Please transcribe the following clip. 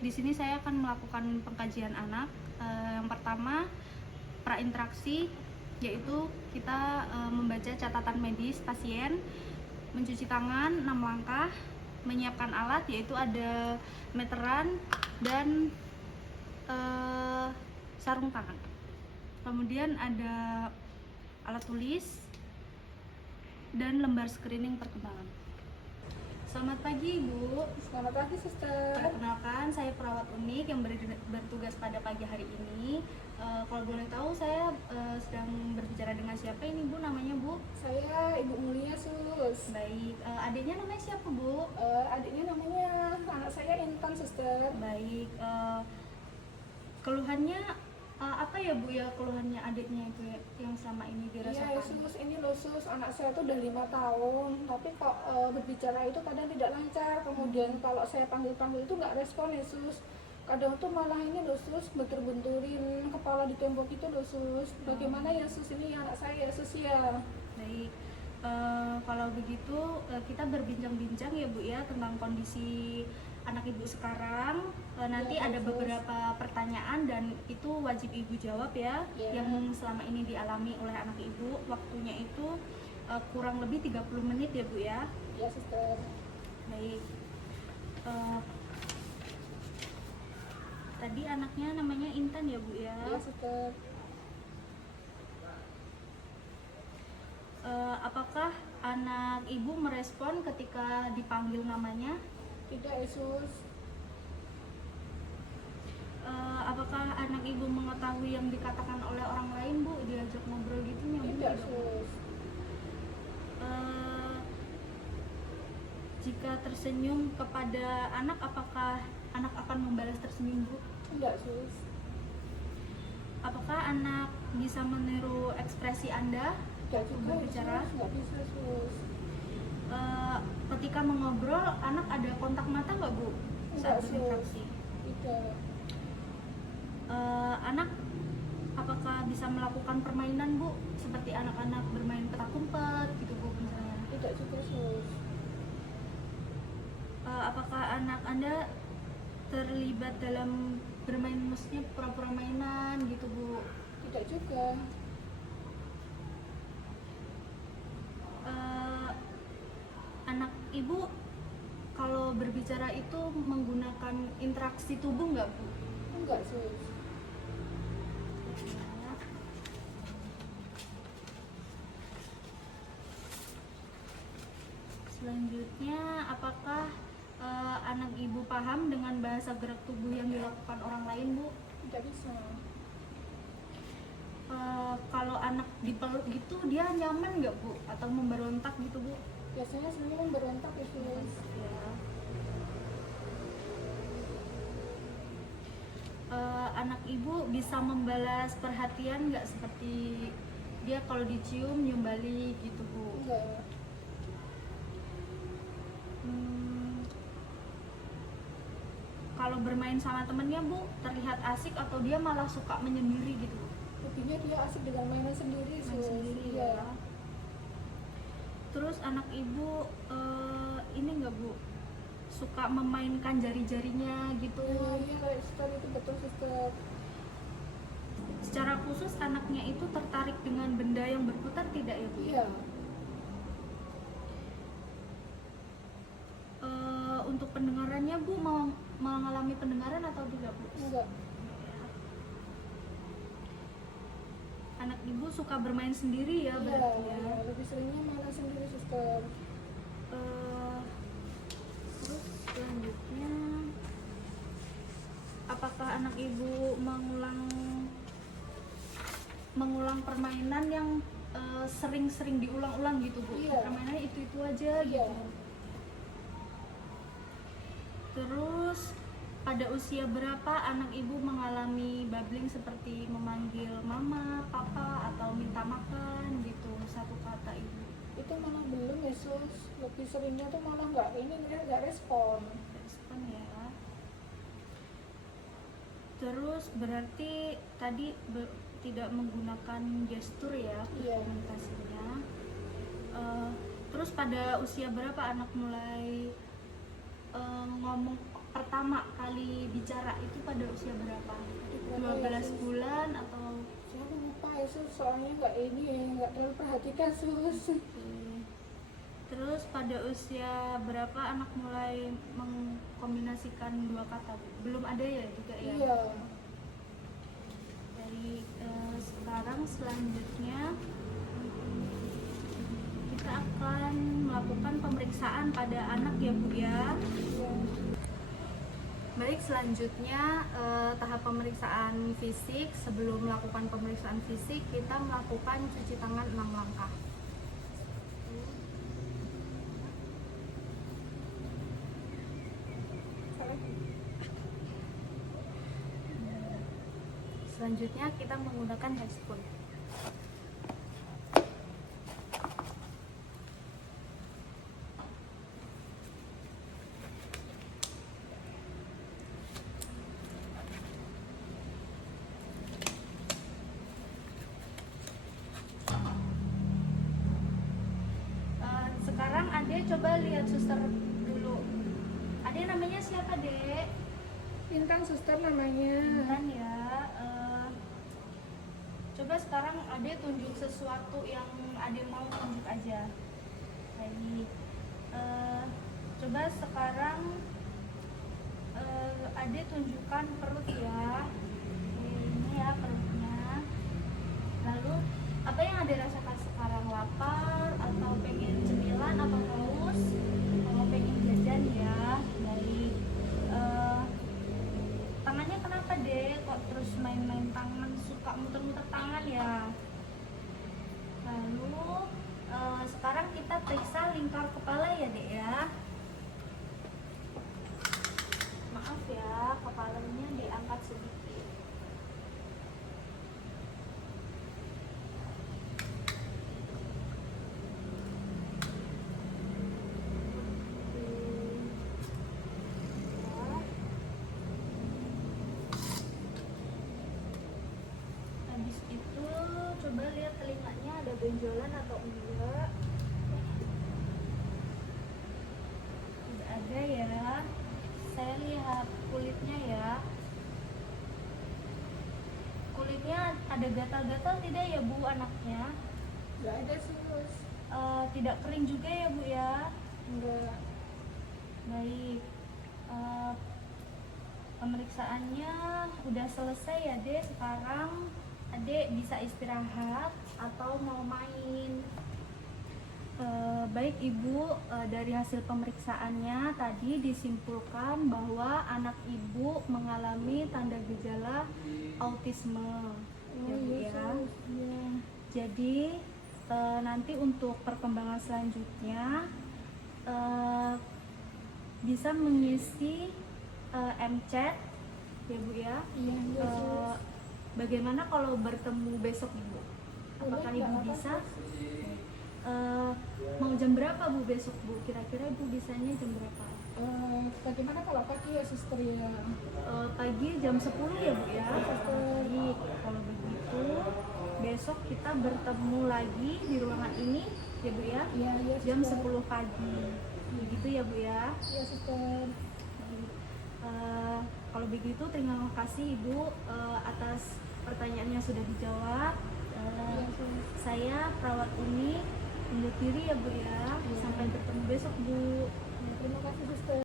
Baik, di sini saya akan melakukan pengkajian anak. Yang pertama, prainteraksi, yaitu kita membaca catatan medis pasien, mencuci tangan 6 langkah, menyiapkan alat, yaitu ada meteran dan sarung tangan. Kemudian ada alat tulis dan lembar screening perkembangan. Selamat pagi, Ibu. Selamat pagi, Suster. Perkenalkan, saya perawat unik yang bertugas pada pagi hari ini. Kalau boleh tahu, saya sedang berbicara dengan siapa ini, Bu? Namanya, Bu? Saya Ibu Mulia Sus. Baik, adiknya namanya siapa, Bu? Adiknya namanya anak saya Intan, Suster. Baik, keluhannya apa ya, Bu, ya keluhannya adiknya itu yang selama ini dirasakan? Iya, Sus, ini loh Sus, anak saya tuh udah 5 tahun, tapi kok berbicara itu kadang tidak lancar. Kemudian kalau saya panggil-panggil itu nggak respon ya Sus. Kadang tuh malah ini loh Sus, bentur-benturin kepala di tembok itu loh Sus. Bagaimana ya Sus, ini anak saya ya Sus ya. Baik, kalau begitu kita berbincang-bincang ya, Bu, ya tentang kondisi anak Ibu sekarang. Nanti Ya, ada Sus. beberapa pertanyaan dan itu wajib Ibu jawab ya, Ya. yang selama ini dialami oleh anak Ibu. Waktunya itu kurang lebih 30 menit ya, Bu, ya. Ya, Suster. Baik, tadi anaknya namanya Intan ya, Bu, ya. Ya, Suster. Apakah anak Ibu merespon ketika dipanggil namanya? Tidak, Yesus. Apakah anak Ibu mengetahui yang dikatakan oleh orang lain, Bu? Diajak ngobrol gitu nyambung Tidak, tidak? Sus. Jika tersenyum kepada anak, apakah anak akan membalas tersenyum, Bu? Tidak, Sus. Apakah anak bisa meniru ekspresi Anda Tidak waktu juga, berbicara? Sus. Nggak bisa, Sus. Ketika mengobrol, anak ada kontak mata nggak, Bu? Saat Enggak, Sus. berinteraksi? Tidak. Anak apakah bisa melakukan permainan, Bu? Seperti anak-anak bermain petak umpet gitu, Bu, misalnya. Tidak juga, Sus. Apakah anak Anda terlibat dalam bermain, maksudnya pura-pura mainan gitu, Bu? Tidak juga. Anak Ibu kalau berbicara itu menggunakan interaksi tubuh nggak, Bu? Enggak, Sus. Selanjutnya, apakah anak Ibu paham dengan bahasa gerak tubuh yang dilakukan orang lain, Bu? Tidak bisa. Kalau anak dipeluk gitu, dia nyaman nggak, Bu? Atau memberontak gitu, Bu? Biasanya sebenarnya memberontak ya, Sus. Ya. Anak Ibu bisa membalas perhatian nggak, seperti dia kalau dicium nyium balik gitu, Bu? Enggak. Kalau bermain sama temennya, Bu, terlihat asik atau dia malah suka menyendiri gitu, Bu? Lebihnya dia asik dengan mainan sendiri, Main Sus. sendiri Iya. ya. Terus anak Ibu ini nggak, Bu, suka memainkan jari-jarinya gitu? Iya, Suster, itu betul, Suster. Secara khusus anaknya itu tertarik dengan benda yang berputar tidak ya, Bu? Iya. Untuk pendengarannya, Bu, mengalami pendengaran atau tidak, Bu? Enggak. Anak Ibu suka bermain sendiri ya, Iya, berarti ya? iya. Lebih seringnya mainan sendiri, Suster. Terus selanjutnya, apakah anak Ibu mengulang permainan yang sering-sering diulang-ulang gitu, Bu? Iya. Permainannya itu aja Iya. gitu. Terus pada usia berapa anak Ibu mengalami babbling seperti memanggil mama, papa, atau minta makan gitu satu kata Ibu? Itu malah belum, Yesus. Lebih seringnya tuh malah nggak respon. Respon ya. Terus berarti tadi tidak menggunakan gestur ya Iya. komunikasinya. Terus pada usia berapa anak mulai ngomong pertama kali bicara itu pada usia berapa? 12 bulan atau Saya lupa ya sus, soalnya nggak terlalu perhatikan sus. terus pada usia berapa anak mulai mengkombinasikan dua kata? Belum ada ya juga ya? Iya. Dari sekarang selanjutnya kita akan melakukan pemeriksaan pada anak ya Bu ya. Iya. Baik, selanjutnya tahap pemeriksaan fisik. Sebelum melakukan pemeriksaan fisik, kita melakukan cuci tangan 6 langkah. Selanjutnya kita menggunakan hand spoon. Sekarang Ade coba lihat suster dulu. Ade namanya siapa, Dek? Intan suster namanya. Intan ya. Coba sekarang Ade tunjuk sesuatu yang Ade mau tunjuk aja. Baik. Coba sekarang Ade tunjukkan perut ya. Ini ya perutnya. Lalu apa yang Ade rasakan sekarang? Lapar atau pengen cemilan atau haus? Kalau pengen jajan ya. Baik. Tangannya kenapa deh kok terus main-main tangan, suka muter-muter tangan ya? Lalu sekarang kita periksa lingkar kepala ya dek ya. Maaf ya, kepalanya diangkat sedikit. Habis itu coba lihat telinganya ada benjolan atau enggak. Tidak ada ya. Saya lihat kulitnya ya. Kulitnya ada gatal-gatal tidak ya Bu anaknya? Nggak ada sus. Tidak kering juga ya Bu ya? Enggak. Baik. Pemeriksaannya udah selesai ya Dek. Sekarang Adek bisa istirahat atau mau main. Baik Ibu, dari hasil pemeriksaannya tadi disimpulkan bahwa anak Ibu mengalami tanda gejala autisme. Ya Bu Iya ya. sus. Iya. Jadi nanti untuk perkembangan selanjutnya bisa mengisi MChat ya Bu ya. Iya sus. Bagaimana kalau bertemu besok Ibu? Apakah Boleh, Ibu nggak bisa? apa-apa. Mau jam berapa Bu besok Bu? Kira-kira Ibu bisanya jam berapa? Bagaimana kalau pagi ya suster ya? Pagi jam 10 ya Bu ya. Suster. Baik, kalau begitu besok kita bertemu lagi di ruangan ini ya Bu ya. Iya iya Jam suster. 10 pagi. Begitu ya Bu ya. Iya suster. Kalau begitu terima kasih Ibu atas pertanyaannya sudah dijawab. Iya sus. Saya perawat ini undur diri ya Bu ya. Sampai bertemu besok Bu. Terima kasih suster.